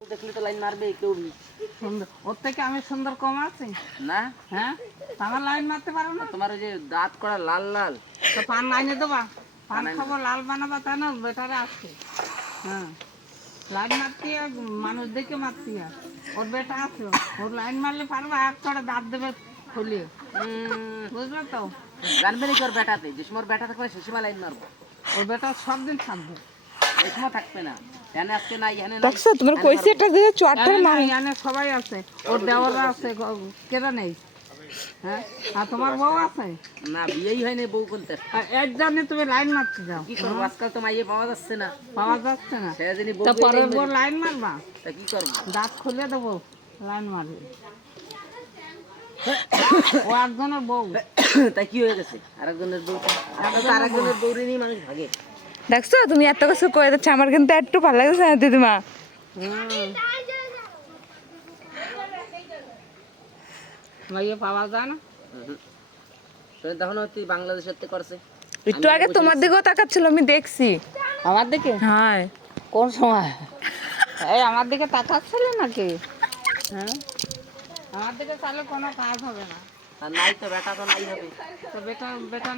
দেখলি তো লাইন মারবে কেউ সুন্দর ওর থেকে আমি সুন্দর কম আছি না। হ্যাঁ আমার লাইন মারতে পারো না তোমার ওই যে দাঁত করা লাল লাল তো পান লাইনে দেবা পান পান খাবো লাল বানাবা তাই না বেটারে আসছে হ্যাঁ লাইন মারতে মানুষ দেখে মারতে ওর বেটা আছে ওর লাইন মারলে পারবা এক ছড়া দাঁত দেবে খুলিয়ে বুঝলে তো জানবে নাকি ওর বেটাতে যে সময় ওর বেটা থাকবে সে সময় লাইন মারবো ওর বেটা সব দিন থাকবে এই সময় থাকবে না এনে আজকে নাই এনে নাই দেখছো তোমার কইছে এটা যে চটটার মার এখানে সবাই আছে ওর দেওয়াররা আছে কেরা নেই হ্যাঁ আর তোমার বউ আছে না বিয়েই হয়নি বউ বলতে আর এক জানে তুমি লাইন মারতে যাও কি করবো আজকাল তো মাইয়ে পাওয়া যাচ্ছে না পাওয়া যাচ্ছে না সে যদি বউ তা বিয়ে পরের নেই বউ মারি, লাইন মারবা তা কি করবো দাঁত খুলে দেবো লাইন মারবে ও একজনের বউ তাই কি হয়ে গেছে আরেকজনের বউ আরেকজনের বউ নিয়ে মানুষ ভাগে দেখছো তুমি এত কিছু কয়ে দিচ্ছ আমার কিন্তু একটু ভালো লাগছে না দিদিমা মাইয়ে পাওয়া যায় না শোনে তখন তুই বাংলাদেশের তে করছে একটু আগে তোমার দিকেও তাকাচ্ছিল আমি দেখছি আমার দিকে হ্যাঁ কোন সময় এই আমার দিকে তাকাচ্ছিলে নাকি হ্যাঁ আমার দিকে তাহলে কোনো কাজ হবে না আর নাই তো বেটা তো নাই হবে তো বেটা বেটা